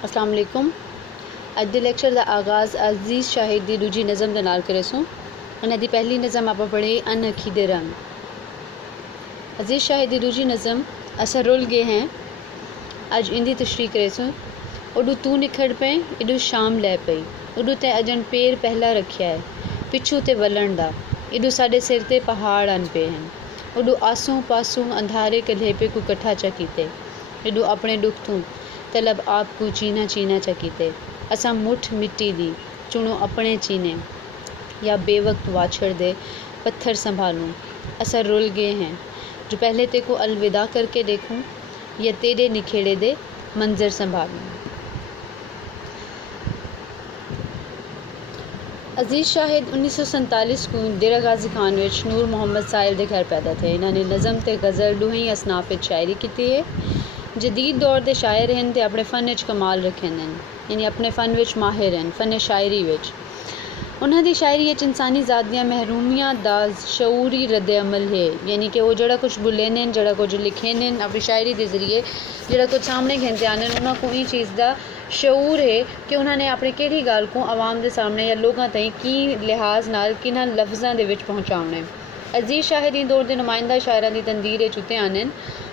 अस्सलाम वालेकुम। अज दे लैक्चर का आगाज़ अजीज़ शाहिद की दूजी नज़म के नाल करे सूँ। उन्हां दी पहली नज़म आप पढ़ी अनअखी दे रंग। अजीज़ शाहिद की दूजी नज़म असा रुल गए हैं। अज इंदी तशरीह करे सूँ। उडू तू निखड़ पे इडू शाम लै पई, उडू ते अजन पेर पहला रखिया है, पिछू ते वलन दा इडू साडे सिर ते पहाड़ अन पे हैं। उडू आसूं पासूं अंधारे कल्हेपे को कट्ठा चकीते, इडू अपने दुख तू तलब आपको चीना चीना चकीते। असा मुठ मिट्टी दी चुनो अपने चीने, या बेवक्त वाछड़ दे पत्थर संभालूं। असा रुल गए हैं जो पहले ते को अलविदा करके देखूं, या तेरे निखेड़े दे मंजर संभालूं। अजीज़ शाहिद 1947 को डेरा गाजी खान विच नूर मोहम्मद साहिल के घर पैदा थे। इन्होंने नज़म ते गज़ल दूही असनाफ शायरी की है। जदीद दौर के शायर हैं ते अपने फ़न विच कमाल रखे हैं, यानी अपने फ़न विच माहिर हैं, फ़न शायरी विच। उन्हां दी शायरी विच इंसानी ज़ात दियां महरूमियां दा शऊरी रद्द अमल है, यानी कि वो जड़ा कुछ बुले ने, जड़ा कुछ लिखे ने अपनी शायरी के ज़रिए, जड़ा कुछ सामने घेंते आने उन्हां को ई चीज़ का शऊर है कि उन्होंने अपनी किहड़ी गल को आवाम के सामने या लोगों ताईं की लिहाज नाल किन्हां लफ्ज़ां दे विच पहुँचाउणा है। अजीज़ शाहिद इन दौर के नुमाइंदा शायरां दी तंदीर चुते आने।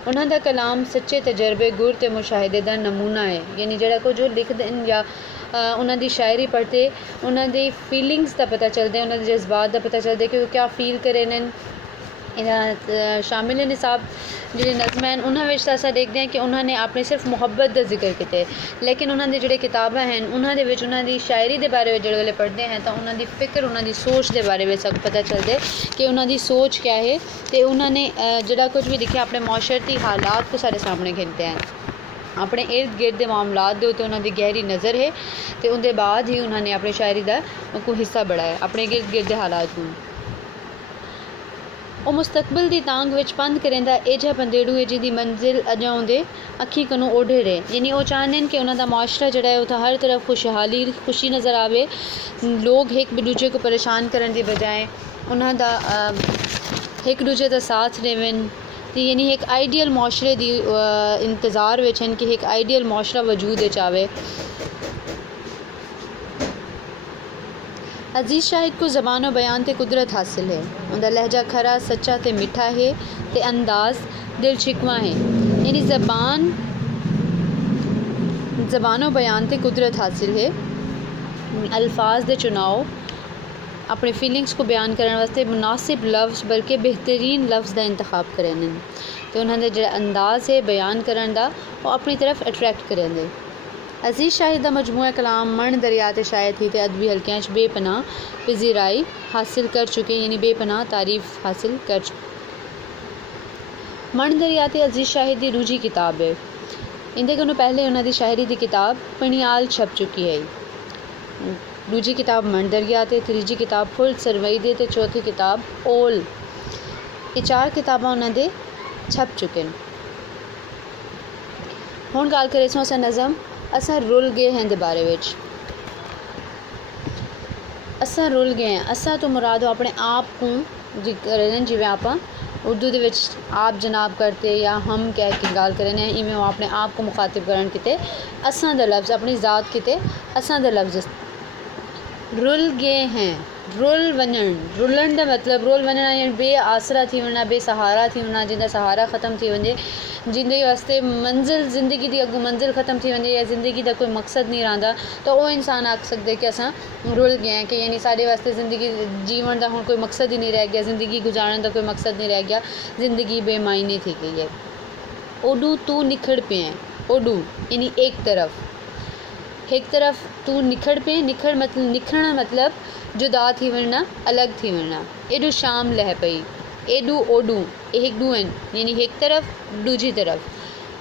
उन्हां दा कलाम सच्चे तजर्बे गुर ते मुशाहिदे दा नमूना है, यानी जड़ा को जो लिखते हैं या उन्हां दी शायरी पढ़ते उन्हां दी फीलिंग्स का पता चलता है, उन्हां दे जज्बात का पता चलता है कि वो क्या फील करे ने। शामिल निसाब जी नज़म हैं उन्होंने असा देखते हैं कि उन्होंने अपने सिर्फ मुहब्बत का जिक्र किया, लेकिन उन्होंने जोड़े किताबें हैं उन्होंने शायरी के बारे में जो वे पढ़ते हैं तो उन्होंने फिक्र उन्होंने सोच के बारे में सब पता चलता है कि उन्होंने सोच क्या है। तो उन्होंने जोड़ा कुछ भी लिखा अपने माशरती हालात को सारे सामने गिनते हैं, अपने इर्द गिर्द के मामलात के उत्ते उन्होंने गहरी नज़र है। तो उनके बाद ही उन्होंने अपनी शायरी का को हिस्सा बढ़ाया अपने इर्द गिर्द के हालात को। वो मुस्तकबिल की तांग विच पंध करेंदा एजा बंदेड़ू है जिंदी मंजिल अजा उनके अखी कनों ओढ़े रहे, यानी वो चाहते हैं कि उन्होंने माशरा जड़ा है हर तरफ खुशहाली खुशी नज़र आवे, लोग एक दूजे को परेशान करने की बजाय उन्होंने एक दूजे का साथ देवन, यानी एक आइडियल माशरे की इंतज़ार विच हैं कि एक आइडियल माशरा वजूद आवे। अजीज़ शाहिद को ज़बान व बयान ते कुदरत हासिल है, उनका लहजा खरा सच्चा ते मिठा है, ते अंदाज़ दिल शिकवा है, यानी ज़बान व बयान ते कुदरत हासिल है। अल्फाज दे चुनाव अपने फीलिंग्स को बयान करने वास्ते मुनासिब लफ्ज़ बल्कि बेहतरीन लफ्ज़ का इंतखाब करें, तो उन्होंने जो अंदाज़ है बयान करने का वो अपनी तरफ अट्रैक्ट करेंगे। अजीज़ शाहिद का मजमूआ कलाम मण दरिया ते शायद ही ते अदबी हल्कियाँ बेपनाह पजीराई हासिल कर चुके, यानी बेपनाह तारीफ़ हासिल कर चुके। मण दरिया ते अजीज़ शाहिद की दूजी किताब है। इंदे कोलों पहले उन्होंने शायरी की किताब पनियाल छप चुकी है। दूजी किताब मण दरिया ते, तीजी किताब फुल सरवई दे, चौथी किताब ओल, ये 4 किताबां उन्होंने छप चुके हैं। हुण गल करें असा नज़म असा रुल गए हैं दे बारे विच। असा रुल गए हैं, असा तो मुराद अपने आप को करें, जिवें आप उर्दू दे विच आप जनाब करते या हम कह के गल करें, इवें वो अपने आप को मुखातिब करन किते असा दा लफ्ज़ अपनी ज़ात किते असा दा लफ्ज़ रुल गए हैं। रुल वञण, रुलन का मतलब रुल वञण यानी बे आसरा थी वञा, बेसहारा थी वञा, जिंदा सहारा ख़त्म थी वञे, जिंदगी वास्ते मंजिल ज़िंदगी की अगों मंजिल ख़त्म थी वञे या ज़िंदगी का कोई मकसद नहीं रहा, तो वो इंसान आख सकते कि असा रुल गए हैं, कि यानी साढ़े वास्ते ज़िंदगी जीवन का हुण कोई मकसद ही नहीं रह गया, ज़िंदगी गुजारन का कोई मकसद नहीं रह गया, ज़िंदगी बेमायने थी गई है। ओडू तू निखड़ पे हैं, ओडू यानी एक तरफ तू निखड़ पे, निखड़ मतलब निखड़ना मतलब जुदा थी वरना अलग थी वरना। एडू शाम लह पई, एडू ओडू एक डू हैं, यानी एक तरफ दूजी तरफ।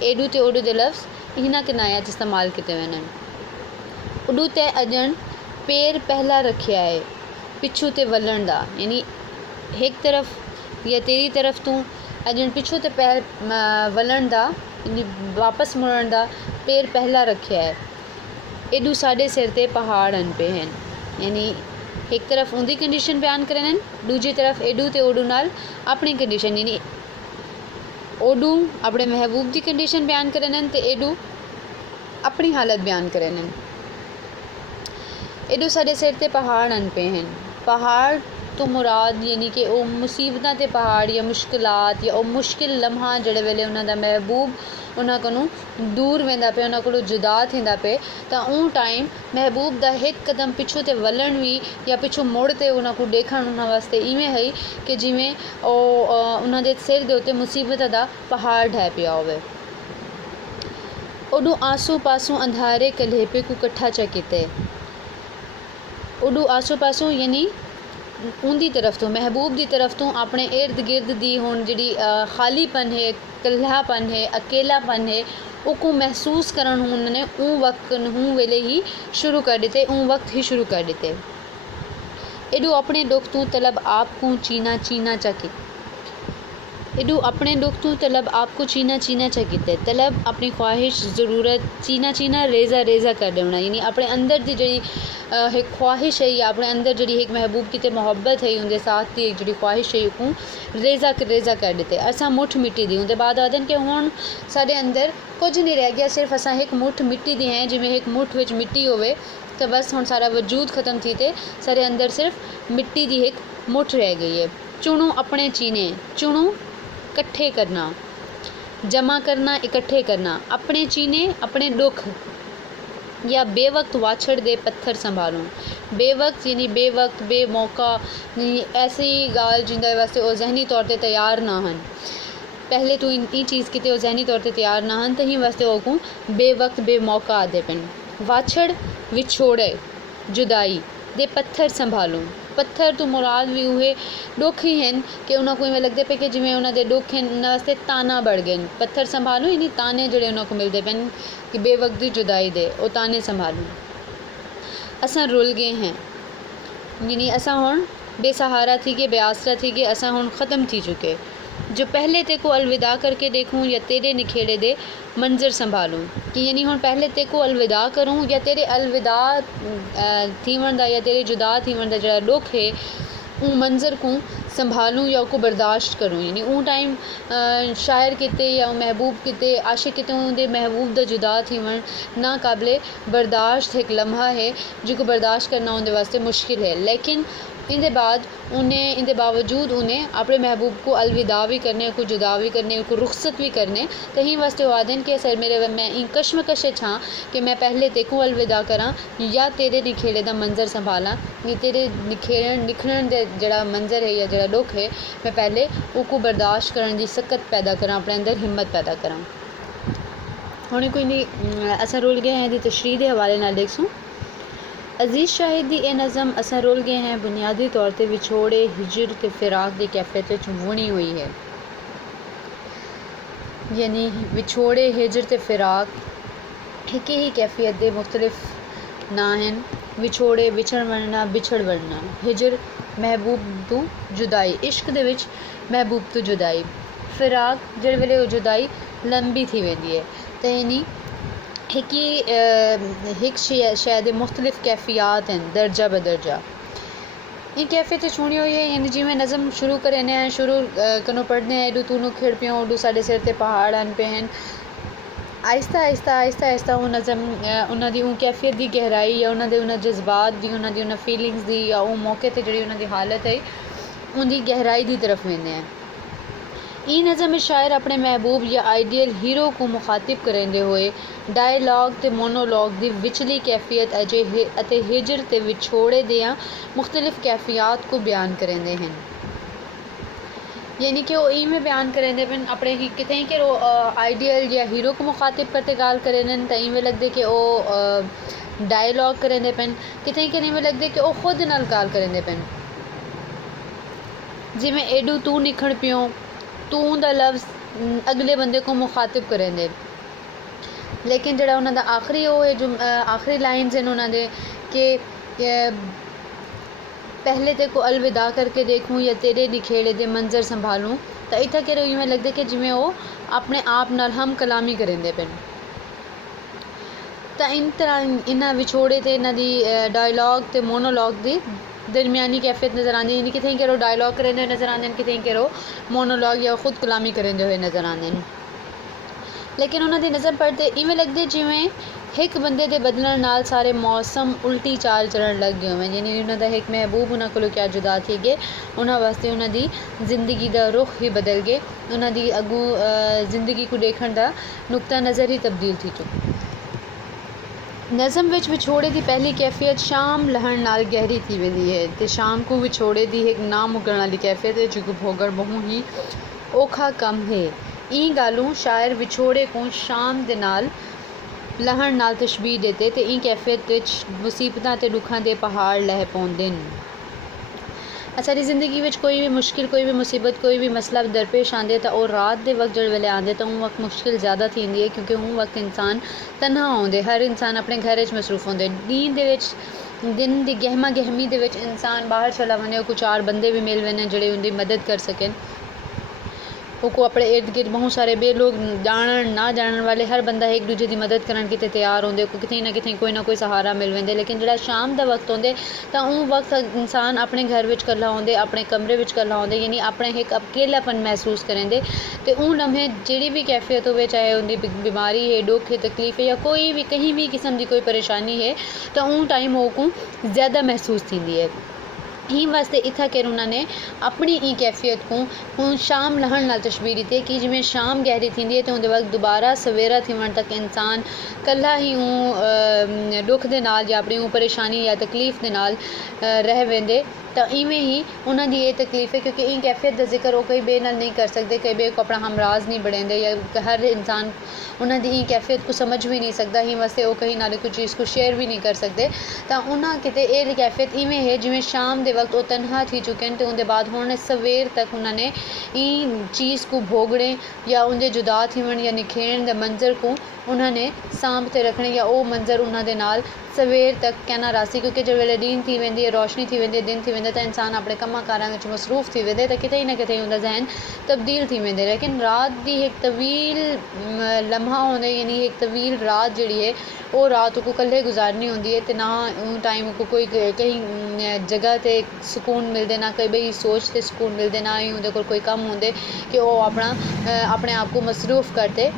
एडू ते ओडू दे लफ्ज़ इन्हां किनाया इस्तेमाल किए वञन। उडू ते अजन पेर पहला रखिया है, पिछू ते वलन दा, यानी एक तरफ या तेरी तरफ तू अजन पिछू ते पैर वलन दा, यानी वापस मुड़न दा पेर पहला रखिया है। एडू साढ़े सिर ते पहाड़ अन पे हैं, यानी एक तरफ उनकी कंडीशन बयान करें, दूजी तरफ एडू ते ओडू नाल अपनी कंडीशन, यानी ओडू अपने महबूब की कंडीशन बयान करें तो एडू अपनी हालत बयान करें हैं। एडू साडे सिर ते पहाड़ अन पे हैं। पहाड़ तो मुराद यानी कि वो मुसीबतां ते पहाड़ या मुश्किलात या वो मुश्किल लम्हा जड़े वेले उन्हां दा महबूब उन्हां कोलों दूर वेंदा पे, उन्हां कोलों जुदा थींदा पे, तां उन टाइम महबूब दा एक कदम पिछू ते वलण भी या पिछू मुड़ ते उन्हां को देखण उन्हां वास्ते इवें है कि जिवें उन्हां दे सिर दे उत्ते मुसीबतां दा पहाड़ ढह पिया होवे। उडू आसू पासों अंधारे कलेपे को कट्ठा चा कीते। उडू आसू पासों यानी उनकी तरफ तो महबूब की तरफ तो अपने इर्द गिर्द दी हुण जिहड़ी खालीपन है, कल्हापन है, अकेलापन है, उको महसूस करन उन्होंने ऊँ वेले ही शुरू कर दिते, वक्त ही शुरू कर दिते। एडू अपने दुख तू तलब आपको चीना चीना चकी। एडू अपने दुख तू तलब आपको चीना चीना चकीते। तलब अपनी ख्वाहिश ज़रूरत चीना चीना रेज़ा रेज़ा कर देना, यानी अपने अंदर की जी एक ख्वाहिश है या अपने अंदर जी एक महबूब की मोहब्बत है उनके साथ की एक जी ख्वाहिश है वो रेज़ा रेज़ा कर देते। असा मुठ मिट्टी दी उनके बाद आदन कि हुण साडे अंदर कुछ नहीं रह गया, सिर्फ असा एक मुठ मिट्टी दी हैं, जिमें एक मुठ विच मिट्टी होवे तो बस हुण सारा वजूद ख़त्म थी ते सारे अंदर सिर्फ मिट्टी की एक मुठ रह गई है। चुनो अपने चीने, चुनो इकट्ठे करना, जमा करना, इकट्ठे करना, अपने चीने अपने दुख या बेवक्त वाछड़ दे पत्थर संभालो। बेवक्त यानी बेवक्त बेमौका, ऐसी गाल जिंदा वास्ते वो जहनी तौर पर तैयार ना हन, पहले तो इन चीज़ किते वो जहनी तौर पर तैयार ना हन, तो ही वास्ते वो को बेवक्त बेमौका आदे पिन। वाछड़ विछोड़े जुदाई दे पत्थर संभालो। पत्थर तो मुराद भी हुए दुख ही हैं कि उन्होंने को इवें लगते पे कि जिमें उन्होंने दुख हैं उन्होंने वास्ते ताना बढ़ गए। पत्थर संभालो यानी ताने जड़े उन्होंने को मिलते पे कि बेवक्ती जुदाई दे, वो ताने संभालो। असा रुल गए हैं यानी असा हुण बेसहारा थी के बेआसरा थी के असा हुण ख़त्म थी चुके। जो पहले ते को अलविदा करके देखूँ या तेरे निखेड़े दे मंजर संभालूँ, कि यानी हुण पहले ते को अलविदा करूँ या तेरे अलविदा थीवण दा या तेरे जुदा थीवण दा जड़ा दुख है ऊ मंजर को संभालूँ या उसको बर्दाश्त करूँ। यानी ऊ टाइम शायर किते या महबूब किते आशिक किते उनके महबूब दा जुदा थीवण ना काबिले बर्दाश्त एक लम्हा है जिसको बर्दाश्त करना उनके वास्ते मुश्किल है। लेकिन इनके बावजूद उन्हें अपने महबूब को अलविदा भी करने, को जुदा भी करने, को रुखसत भी करने, तो ही वास्ते वादन के सर मेरे मैं इन कश्मकश छाँ कि मैं पहले तेको अलविदा करा या तेरे निखेड़े का मंजर संभाला, ये तेरे निखरण दे जड़ा मंजर है या जड़ा दुख है मैं पहले उसको बर्दाश्त करने की सकत पैदा करा, अपने अंदर हिम्मत पैदा करा। हुणे कोई नहीं असा रुल गए हैं दी तशरीह के हवाले नाल देखसूँ। अजीज़ शाहिद दी ए नज़म असा रुल गए हैं बुनियादी तौर पर विछोड़े हिजर ते फिराक की कैफियत बुनी हुई है। यानी विछोड़े हिजर ते फिराक एक ही कैफियत दे मुख्तलिफ ना हैं। विछोड़े विछड़ बनना, बिछड़ बनना, हिजर महबूब तो जुदाई, इश्क दे विच महबूब तो जुदाई, फिराक जिहड़े वेले जुदाई लंबी थी वेंदी है। तो यानी एक शायद मुख्तलिफ कैफियात हैं दर्जा बदर्जा। ये कैफियत छूनी हुई है यानी जिमें नज़म शुरू करें हैं शुरू कनो पढ़ने हैं एडू तूनू खिड़ पियों उडू साडे सिर ते पहाड़ आन पे हैं। आहिस्ता आहिस्ता आहिस्ता आहिस्ता वो नज़म उन्हों की कैफियत की गहराई या उन्होंने जज्बात की उन्होंने फीलिंग्स की या वो मौके पर जी उन्होंने हालत है उनकी गहराई की तरफ वेंदे हैं। ई नज़म में शायर अपने महबूब या आइडियल हीरो को मुखातिब करेंदे हुए डायलॉग ते मोनोलॉग की विचली कैफियत अजे हिजर ते विछोड़े दियाँ मुख्तलिफ कैफियात को बयान करेंदे हैं। यानी कि वो इवें बयान करेंदे पिन अपने ही कितें कि वो आइडियल या हीरो को मुखातिब करते गाल करें तो इवें लगते कि वो डायलॉग करेंदे पिन, कितें कि इवें लगते कि वो खुद नाल गाल करेंदे पिन। जिमें एडू तू निखड़ पियों तू दा लफ्ज़ अगले बंदे को मुखातिब करेंदे, लेकिन जड़ा उन्होंने आखिरी वो है जो आखिरी लाइन्स हैं उन्होंने कि पहले ते को अलविदा करके देखूँ या तेरे निखेड़े दे मंजर संभालूँ, तो इतना कि इवें लगता कि जिमें वो अपने आप नाल हम कलामी करेंदे पिन। तो इन तरह इन्हां विछोड़े ते इन्हां दी डायलॉग ते मोनोलॉग दी दरमियानी कैफियत नज़र आती है। यानी कितें करो डायलॉग करेंदे नज़र आते हैं, कितें करो मोनोलॉग या खुद कलामी करेंदे हुए नज़र आते हैं। लेकिन उन्हां दी नज़म पढ़ते इवें लगदे जिवें एक बंदे दे बदलण नाल सारे मौसम उल्टी चाल चलन लग गए होवें। यानी उन्हां दा एक महबूब उन्हां कोलों क्या जुदा थी गए, उन्हां वास्ते उन्हां दी ज़िंदगी दा रुख ही बदल गए, उन्हां दी अगू ज़िंदगी को देखण दा नुक्ता नज़र ही तब्दील थी चुका। नज़म विच विछोड़े की पहली कैफियत शाम लहण नाल गहरी थी वेंदी है ते शाम को विछोड़े की एक ना मुकण वाली कैफियत है जिसको भोगण बहु ही औखा कम है। ई गालूं शायर विछोड़े को शाम दे नाल लहण नाल तशबीह देते ते ई कैफियत विच मुसीबतां ते दुखां दे पहाड़ लह पाउंदे न। सारी ज़िंदगी विच कोई भी मुश्किल, कोई भी मुसीबत, कोई भी मसला दरपेश आंदे तो और रात दे वक्त जिस वेले आंदे तो उन वक्त मुश्किल ज़्यादा थींदी है क्योंकि उन वक्त इंसान तन्हा होंदे, हर इंसान अपने घर च मसरूफ होंदे। नींद दे विच दिन दी गहमा गहमी दे विच इंसान बाहर चला वने को चार बंदे भी मिल वने जिहड़े उनकी मदद कर सकें। को अपने इर्द गिर्द बहुत सारे बे लोग जानन ना जानन वाले हर बंदा एक दूजे की मदद करन किते तैयार होंदे, कितें ना कितें कोई ना कोई सहारा मिल वेंदे। लेकिन जिहड़ा शाम दा वक्त होंदे तो उन वक्त इंसान अपने घर विच कल्ला होंदे, अपने कमरे विच कल्ला होंदे, यानी अपने एक अकेलापन महसूस करेंदे। ते उन लम्हे जिहड़ी भी कैफियत होवे, चाहे उनकी बीमारी है, दुख है, तकलीफ है या कोई भी कहीं भी किस्म की कोई परेशानी है तो उन टाइम वो को ज़्यादा महसूस थींदी है। ही वास्ते इत्था कर उन्होंने अपनी ई कैफियत को शाम लहण नाल तशबीह दी कि जिवें शाम गहरी थींदी है तो उनके वक्त दोबारा सवेरा थिवण तक इंसान कल्ला ही दुख दे नाल या अपनी परेशानी या तकलीफ दे नाल रह वेंदे। तो इवें ही उन्हां दी ये तकलीफ है क्योंकि ई कैफियत का जिक्र वो कई बे नाल नहीं कर सकते, कई बे को अपना हमराज नहीं बनेंदे या हर इंसान उन्हां दी ई कैफियत को समझ भी नहीं सकता। ही वास्ते वो कहीं ना कोई चीज़ को शेयर भी नहीं कर सकते। तो उन्हां किते ये कैफियत इवें है जिवें शाम दे वक्त वो तनहा थी चुके हैं तो उनके बाद हुण सवेर तक उन्होंने ई चीज़ को भोगने या उनके जुदा थिवण या निखेण दे मंजर को उन्होंने सांभते रखने या वो मंजर उन्होंने नाल सवेर तक कहना रासी। क्योंकि जो वेले दिन थी वेंदी है, रोशनी थी वेंदी है, दिन थी वेंदे तो इंसान अपने कम्मां कारां विच मसरूफ थी वेंदे तो किते ना किते उनका जहन तब्दील थी वेंदे। लेकिन रात की एक तवील लम्हा होंदे, यानी एक तवील रात जिहड़ी है वो रात को कल्ले गुजारनी होंदी है तो ना टाइम को कोई कहीं जगह ते सुकून मिलते, ना कई बई सोच ते सुकून मिलते, ना ही उनके कोई कम होंदे कि वो अपने आप को मसरूफ करते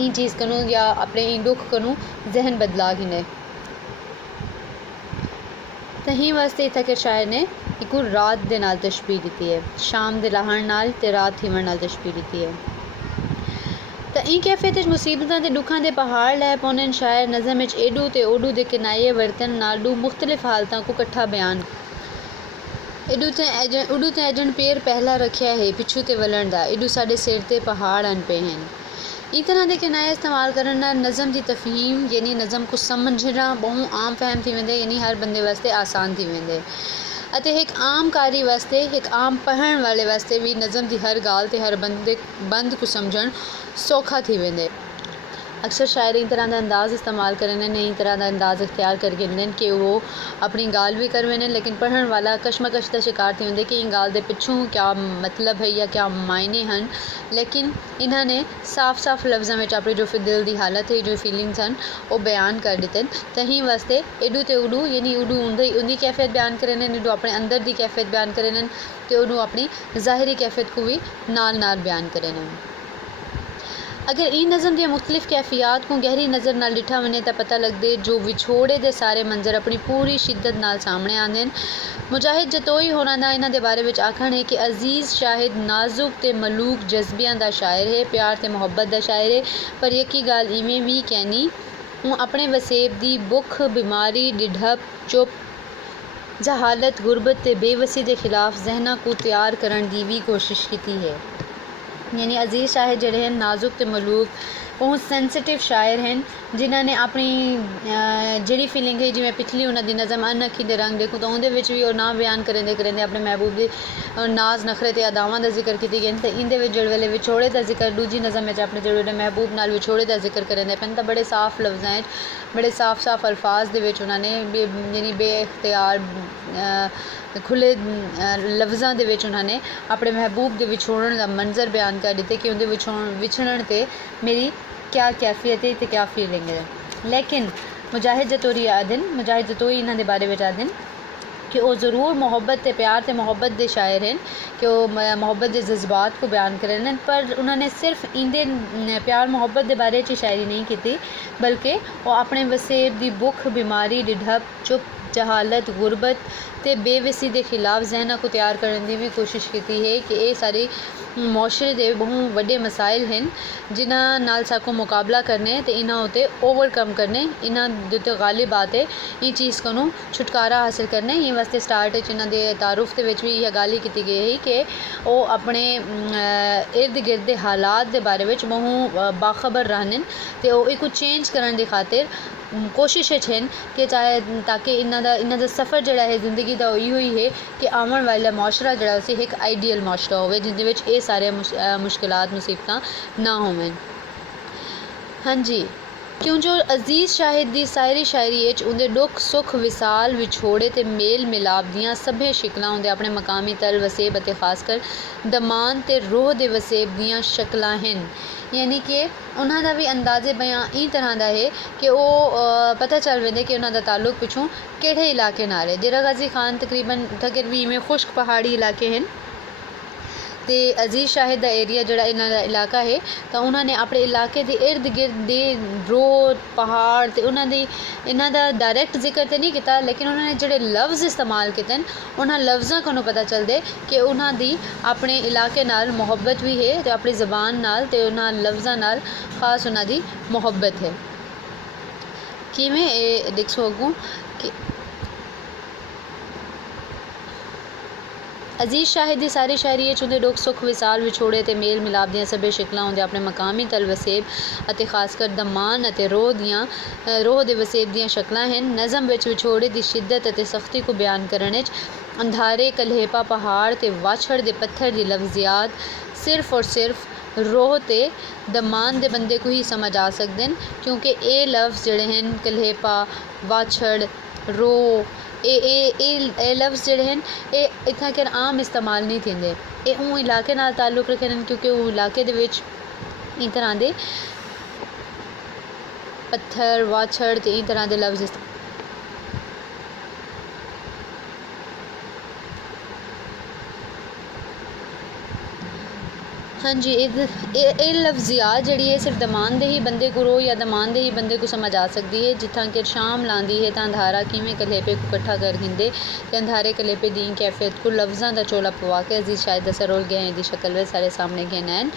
इन चीज़ कनू या अपने इन दुख कनू जहन बदला गिने। तो ही वास्ते इत्थे के शायर ने एक रात दे नाल तशबीह दी है, शाम दे लहण नाल ते रात थिवण नाल तशबीह दी है। तो ई कैफियत मुसीबतां ते दुखां दे पहाड़ लै पौने शायर नज़म विच एडू ते ओडू दे किनाये वरतन नाल दू मुख्तलिफ हालतां को इकट्ठा बयान एडू ते एजन पेर पहला रखिया है पिछू ते वलण दा, एडू साडे सिर ते पहाड़ अन पे हैं। इस तरह के किनाए इस्तेमाल करना नज़म की तफहीम यानी नज़म को समझना बहु आम फहम थी वेंदे, यानी हर बंदे वास्ते आसान थी वेंदे। अते एक आम कारी वास्ते, एक आम पढ़न वाले वास्ते भी नज़म की हर गाल ते हर बंद को समझण सौखा थी वेंदे। अक्सर शायर इन तरह का अंदाज़ इस्तेमाल करें, नई तरह का अंदाज़ इख्तियार करके कि वो अपनी गाल भी कर वें, लेकिन पढ़न वाला कशमकश का शिकार थी होंगे कि इन गाल के पिछों क्या मतलब है या क्या मायने हैं। लेकिन इन्होंने साफ साफ लफ्ज़ों में अपनी जो दिल की हालत है, जो फीलिंग्स हैं वो बयान कर दिते। तो ही वास्ते एडू तो उडू यानी उडू उनकी कैफियत बयान करें, एडू अपने अंदर की कैफियत बयान करें तो उडू अपनी ज़ाहिरी कैफियत को भी नाल नाल बयान करें। अगर इन नज़म दी मुख्तलिफ कैफियत को गहरी नज़र नाल डिठा वने तो पता लगदे जो विछोड़े दे सारे मंजर अपनी पूरी शिद्दत नाल सामने आंदे। मुजाहिद जतोई होना दा इन्हां दे बारे विच आखण है कि अजीज़ शाहिद नाजुक ते मलूक जज्बियां दा शायर है, प्यार ते मुहब्बत दा शायर है। पर यकी गाल इवें भी कहनी हूँ अपने वसेब दी भुख बीमारी डिढप चुप जहालत गुरबत ते बेवसी के खिलाफ जहना को तैयार करने की भी कोशिश की है। यानी अजीज़ शायर जड़े हैं नाजुक ते मलूक बहुत सेंसिटिव शायर हैं जिन्होंने अपनी जिहड़ी फीलिंग है जिवें पिछली उन्होंने नज़म अन अखी दे रंग देखो तो उहदे विच भी ना बयान करेंदे अपने महबूब की नाज नखरे ते अदावां दा जिक्र की गए। तो इंदे विच जिहड़े वेले विछोड़े का जिक्र दूजी नज़म में अपने जिहड़े महबूब नाल विछोड़े का जिक्र करेंदे पैन तो बड़े साफ लफ्ज़ां बड़े साफ साफ अल्फाज दे विच उन्होंने यानी बेइख्तियार खुले लफ्ज़ों के उन्होंने अपने महबूब के विछोड़न का मंजर बयान कर दिते कि उनके विछड़न ते मेरी क्या कैफियत है तो क्या फीलिंग है। लेकिन मुजाहिद जतोई आदन मुजाहिद जतोई इन्हों के बारे में आदन कि वो ज़रूर मुहब्बत ते प्यार ते मुहब्बत दे शायर हैं कि वो मुहब्बत के जज्बात को बयान करन, पर उन्होंने सिर्फ इंदे प्यार मुहब्बत के बारे च शायरी नहीं की, बल्कि वो अपने वसेब की भुख बीमारी डिढप चुप जहालत गुरबत ते बेवसी के खिलाफ जहना को तैयार करने की भी कोशिश की है कि ये सारे मुआशरे के बहुत बड़े मसाइल हैं जिन्हां नाल साको मुकाबला करने ते इन्हां उत्ते ओवरकम करने, इन्हां दे उत्ते गालिब आते ये चीज़ को छुटकारा हासिल करने। ये वास्ते स्टार्ट इन्हां दे तारुफ दे विच भी यह गल की गई है कि वो अपने इर्द गिर्द के हालात के बारे में बहुत बाखबर रहने ते वो एक चेंज करने की खातिर कोशिश हैं कि चाहे ताकि इन्हां दा सफ़र जड़ा है जिंदगी का इहो ही है कि आने वाला मुआशरा जड़ा उसे एक आइडियल मुआशरा हो जिंदे विच ये सारे मुश्किलात मुसीबत ना होवें। हाँ जी, क्यों जो अजीज़ शाहिद दी सारी शायरी उनके दुख सुख विसाल विछोड़े ते मेल मिलाप दियाँ सभे शिकलां उनके अपने मकामी तल वसेब ते खासकर दमान ते रोह दे वसेब दियाँ शक्लां हैं। यानी कि उन्होंने भी अंदाजे बयां ई तरह का है कि वो पता चल वेंदे कि उन्होंने ताल्लुक पिछों किहड़े इलाके नाल है। डेरा गाजी खान तकरीबन तकरीबन में खुश्क पहाड़ी इलाके हैं ते अजीज़ शाहिद का एरिया जड़ा इन्हां दा इलाका है, तो उन्होंने अपने इलाके के इर्द गिर्द दे रोड पहाड़ ते इन्हां दा डायरैक्ट जिक्र तो नहीं किया, लेकिन उन्होंने जोड़े लफ्ज़ इस्तेमाल किए उन्होंने लफ्ज़ों को पता चलते कि उन्होंने अपने इलाके नाल मुहब्बत भी है तो अपनी ज़बान नाल ते उन्होंने लफ्ज़ों नाल खास उन्होंने मुहब्बत है। किवें ये देखो अगों कि अजीज़ शाहिद की सारी शायरी उनके दुख सुख विसाल विछोड़े ते मेल मिलाप दियाँ सभे शिकलां उनके अपने मकामी तल वसेब अते खासकर दमान अते रोह दे वसेब दियाँ शक्लां हैं। नज़म विच विछोड़े की शिद्दत अते सख्ती को बयान करने अंधारे कलहेपा पहाड़ ते वाछड़ दे पत्थर की लफ्जियात सिर्फ और सिर्फ रोह ते दमान दे बंदे को ही समझ आ सकते हैं, क्योंकि ये लफ्ज़ जड़े हैं कलहेपा वाछड़ रोह ए लफ्ज़ जड़े हैं ये इतना के आम इस्तेमाल नहीं थींदे, ये उन इलाके नाल ताल्लुक़ रखते हैं क्योंकि वो इलाके दे विच इन तरह के पत्थर वाछड़ ते इन तरह के लफ्ज़ हाँ जी, ये लफ्जियात जड़ी है सिर्फ दमान दे ही बंदे को रो या दमान दे ही बंदे को समझ आ सकती है। जिथा कि शाम लाँदी है तो अंधारा किमें कलेपे को इकट्ठा कर दिंदे ते अंधारे कलेपे दी कैफियत को लफ्ज़ों का चोला पवा के अजीज़ शायद असर हो गए दी शक्ल में सारे सामने गए नैन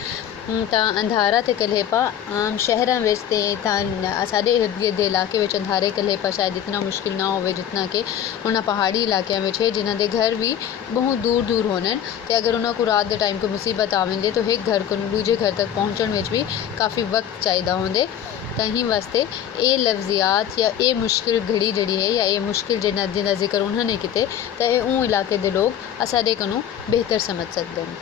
तो अंधारा ते कलेपा आम शहरों में साढ़े इर्द गिर्द इलाके में अंधारे कलेपा शायद इतना मुश्किल ना हो जितना कि उन्होंने पहाड़ी इलाकों में है जिन्हों के घर भी बहुत दूर दूर होने तो अगर उन्होंने को रात के टाइम को मुसीबत आवेंदे तो एक घर को दूजे घर तक पहुँचने में भी काफ़ी वक्त चाहिए होंगे। तहीं वास्ते ये लफ्जियात या ये मुश्किल घड़ी जड़ी है या ये मुश्किल जिन्हें जिक्र उन्होंने किए तो ये उन इलाके के लोग साढ़े को बेहतर समझ सकते हैं।